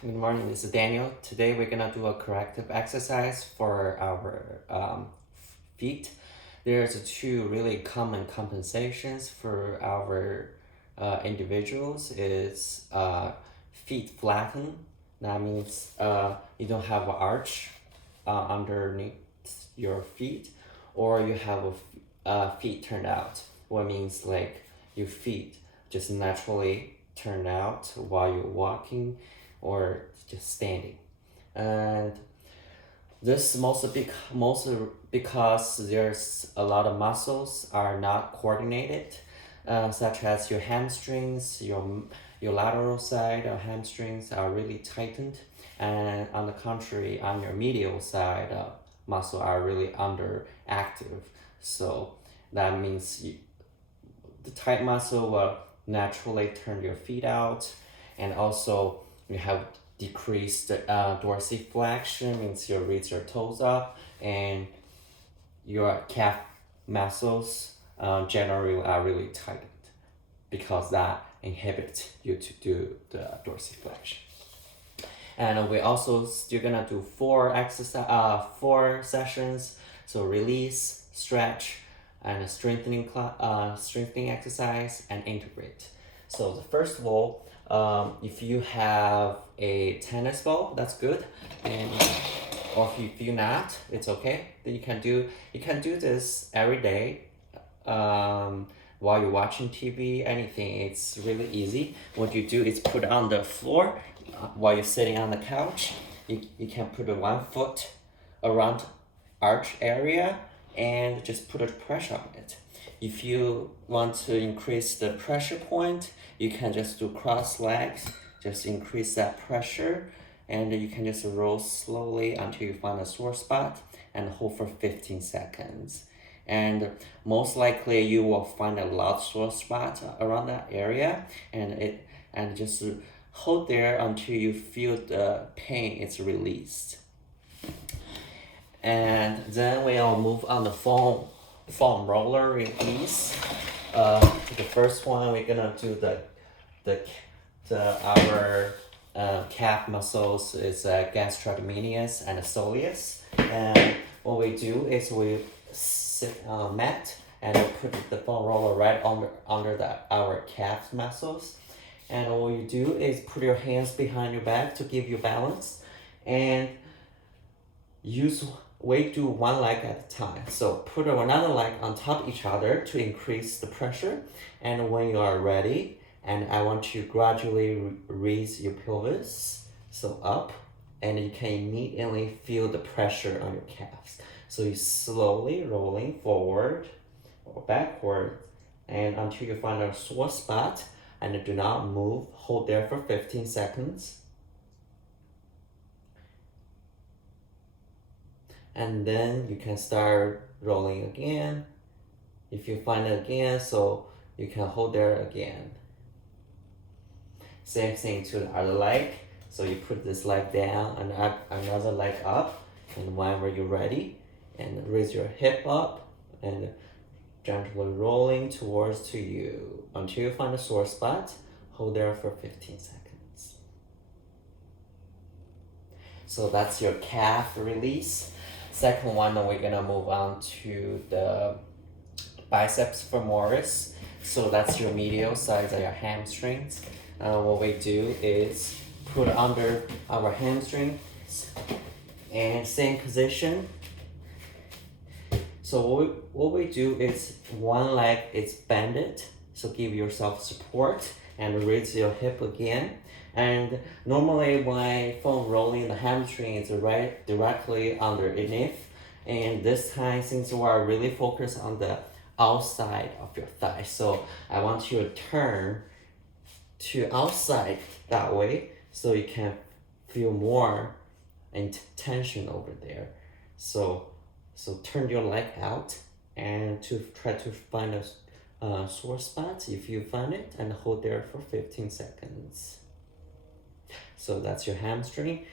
Good morning, this is Daniel. Today we're gonna do a corrective exercise for our feet. There's two really common compensations for our individuals. It's feet flatten. That means you don't have an arch underneath your feet, or you have feet turned out. What means like your feet just naturally turn out while you're walking or just standing. And this most because there's a lot of muscles are not coordinated, such as your hamstrings, your lateral side of hamstrings are really tightened, and on the contrary, on your medial side, muscle are really underactive. So that means the tight muscle will naturally turn your feet out, and also you have decreased dorsiflexion, means you raise your toes up, and your calf muscles generally are really tightened because that inhibits you to do the dorsiflexion. And we also still gonna do four sessions. So release, stretch, and strengthening exercise, and integrate. So the first of all, if you have a tennis ball, that's good, and or if you not, it's okay. Then you can do this every day, while you're watching TV, anything. It's really easy. What you do is put it on the floor while you're sitting on the couch. You can put 1 foot around arch area and just put a pressure on it. If you want to increase the pressure point, you can just do cross legs, just increase that pressure, and you can just roll slowly until you find a sore spot and hold for 15 seconds. And most likely you will find a lot of sore spots around that area, and just hold there until you feel the pain is released. And then we'll move on the foam roller release. The first one we're gonna do our calf muscles is gastrocnemius and soleus. And what we do is we sit on a mat and we put the foam roller right under our calf muscles. And all you do is put your hands behind your back to give you balance, and do one leg at a time. So put another leg on top of each other to increase the pressure. And when you are ready, and I want you to gradually raise your pelvis, so up, and you can immediately feel the pressure on your calves. So you slowly rolling forward or backward, and until you find a sore spot, and do not move. Hold there for 15 seconds. And then you can start rolling again. If you find it again, so you can hold there again. Same thing to the other leg. So you put this leg down and another leg up, and whenever you're ready, and raise your hip up and gently rolling towards to you until you find a sore spot. Hold there for 15 seconds. So that's your calf release. Second one, we're gonna move on to the biceps femoris. So that's your medial side of your hamstrings. What we do is put under our hamstrings and same position. So what we do is one leg is bended, so give yourself support and raise your hip again. And normally when foam rolling, the hamstring is right directly underneath. And this time, since we are really focused on the outside of your thigh, so I want you to turn to outside that way, so you can feel more tension over there. So turn your leg out and to try to find a sore spot if you find it, and hold there for 15 seconds. So that's your hamstring,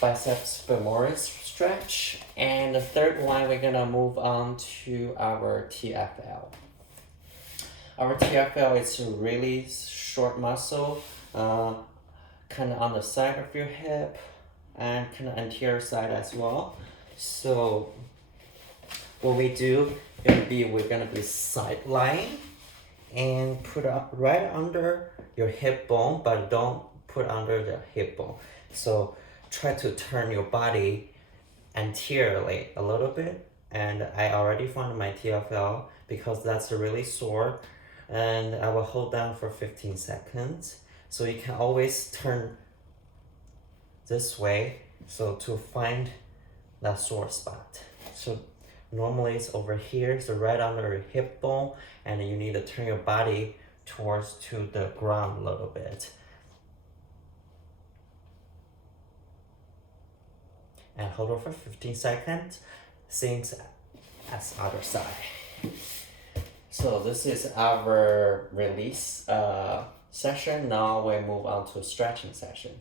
biceps femoris stretch. And the third one, we're gonna move on to our TFL. Our TFL is a really short muscle kind of on the side of your hip and kind of anterior side as well. So what we do, we're gonna be side lying and put up right under your hip bone, but don't put under the hip bone. So try to turn your body anteriorly a little bit. And I already found my TFL because that's really sore. And I will hold down for 15 seconds. So you can always turn this way so to find that sore spot. So normally it's over here, so right under your hip bone, and you need to turn your body towards to the ground a little bit. And hold on for 15 seconds, same as other side. So this is our release session. Now we move on to stretching session.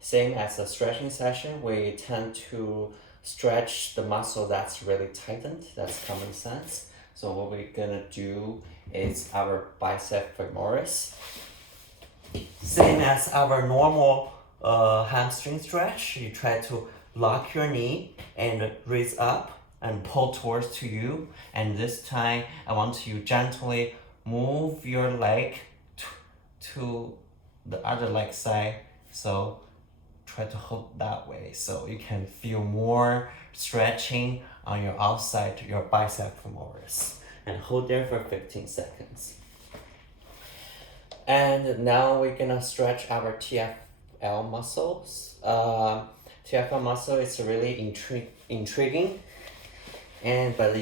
Same as the stretching session, we tend to stretch the muscle that's really tightened. That's common sense. So what we're gonna do is our bicep femoris. Same as our normal hamstring stretch. You try to lock your knee and raise up and pull towards to you. And this time, I want you gently move your leg to the other leg side. So try to hold that way so you can feel more stretching on your outside, your bicep femoris. And hold there for 15 seconds. And now we're gonna stretch our TFL muscles. TFL muscle is really intriguing. But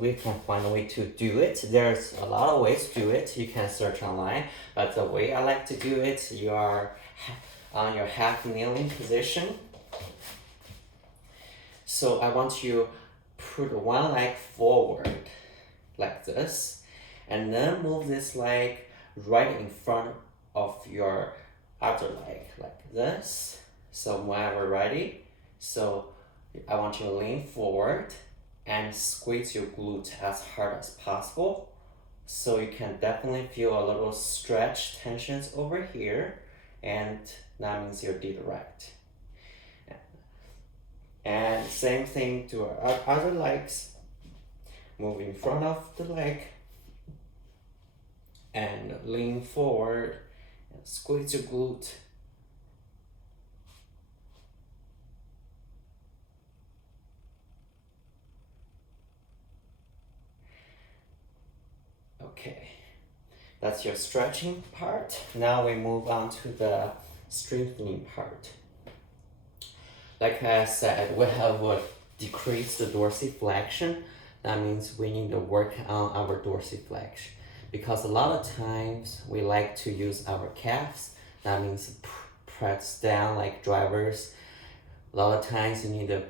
we can find a way to do it. There's a lot of ways to do it. You can search online, but the way I like to do it, you are on your half kneeling position. So I want you put one leg forward like this, and then move this leg right in front of your other leg like this. So when we're ready, so I want you to lean forward and squeeze your glute as hard as possible. So you can definitely feel a little stretch tensions over here, and that means you did right. And same thing to our other legs. Move in front of the leg and lean forward and squeeze your glute. Okay, that's your stretching part. Now we move on to the strengthening part. Like I said, we have decreased the dorsiflexion. That means we need to work on our dorsiflexion, because a lot of times we like to use our calves. That means press down like drivers. A lot of times you need to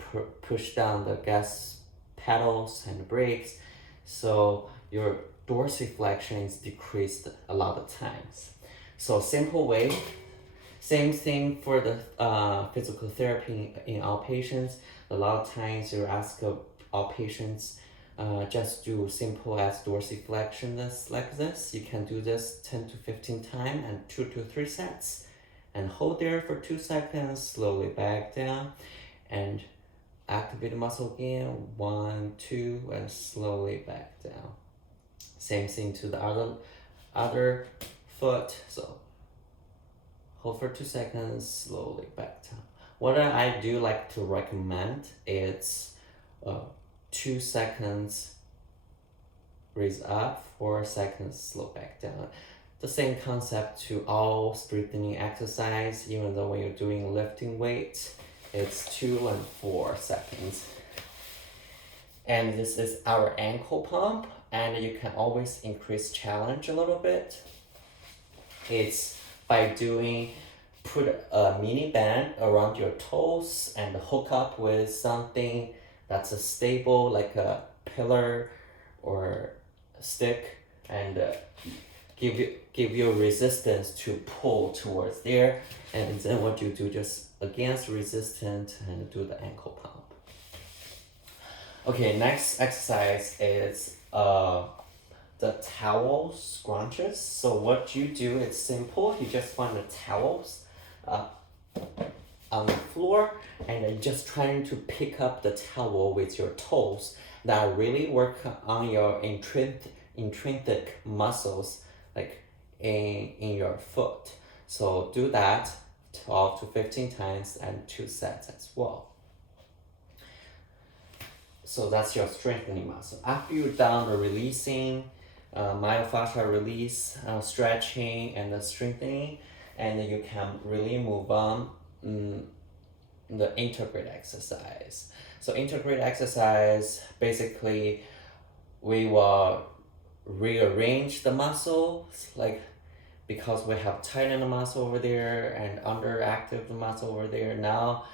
push down the gas pedals and brakes. So your dorsiflexion is decreased a lot of times. So simple way, same thing for the physical therapy in outpatients. A lot of times you ask outpatients just do simple as dorsiflexion like this. You can do this 10 to 15 times and 2 to 3 sets. And hold there for 2 seconds, slowly back down and activate the muscle again. 1, 2, and slowly back down. Same thing to the other foot. So hold for 2 seconds, slowly back down. What I do like to recommend is 2 seconds raise up, 4 seconds slow back down. The same concept to all strengthening exercise, even though when you're doing lifting weights, it's 2 and 4 seconds. And this is our ankle pump, and you can always increase challenge a little bit. It's by put a mini band around your toes and hook up with something that's a stable, like a pillar or a stick, and give you resistance to pull towards there. And then what you do, just against resistance and do the ankle pump. Okay, next exercise is the towel scrunches. So what you do, it's simple. You just find the towels uh, on the floor, and then just trying to pick up the towel with your toes. That really work on your intrinsic muscles, like in your foot. So do that 12 to 15 times and 2 sets as well. So that's your strengthening muscle. After you're done the releasing, myofascial release, stretching, and the strengthening, and you can really move on the integrate exercise. So integrate exercise, basically, we will rearrange the muscles, like because we have tightened the muscle over there and underactive the muscle over there. Now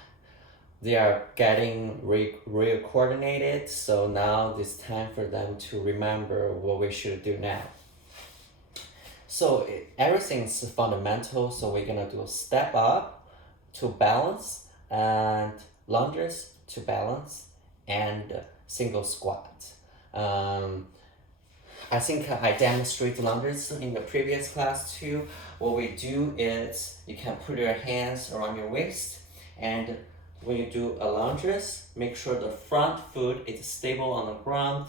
they are getting re-coordinated, so now it's time for them to remember what we should do now. So everything's fundamental, so we're gonna do a step up to balance, and lunges to balance, and single squat. I think I demonstrated lunges in the previous class too. What we do is you can put your hands around your waist, and when you do a lunges, make sure the front foot is stable on the ground,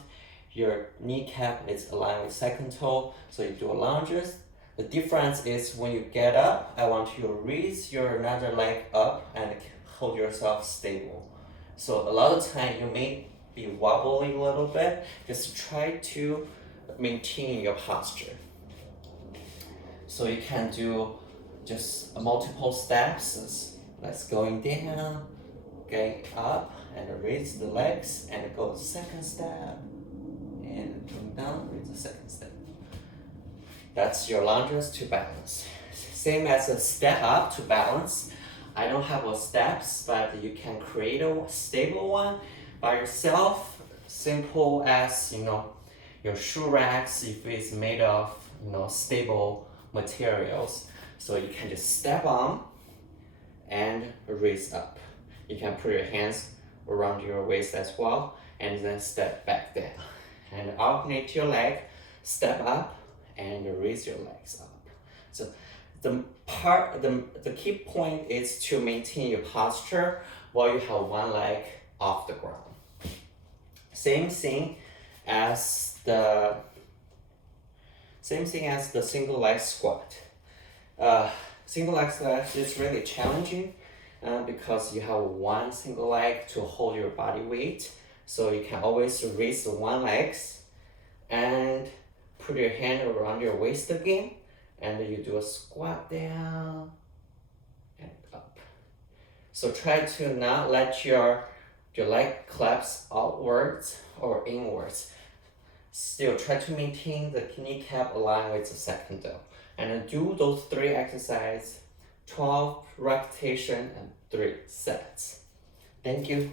your kneecap is aligned with second toe, so you do a lunges. The difference is when you get up, I want you to raise your another leg up and hold yourself stable. So a lot of time you may be wobbling a little bit, just try to maintain your posture. So you can do just multiple steps. Let's going down, going up, and raise the legs, and go second step, and come down, raise the second step. That's your lunges to balance. Same as a step up to balance. I don't have a steps, but you can create a stable one by yourself. Simple as, your shoe racks, if it's made of, stable materials. So you can just step on and raise up. You can put your hands around your waist as well, and then step back down. And alternate your leg, step up, and raise your legs up. So the key point is to maintain your posture while you have one leg off the ground. Same thing as the single leg squat. Single leg squat is really challenging because you have one single leg to hold your body weight. So you can always raise the one leg and put your hand around your waist again, and you do a squat down and up. So try to not let your leg collapse outwards or inwards. Still try to maintain the kneecap aligned with the second toe. And do those 3 exercises, 12 repetitions and 3 sets. Thank you.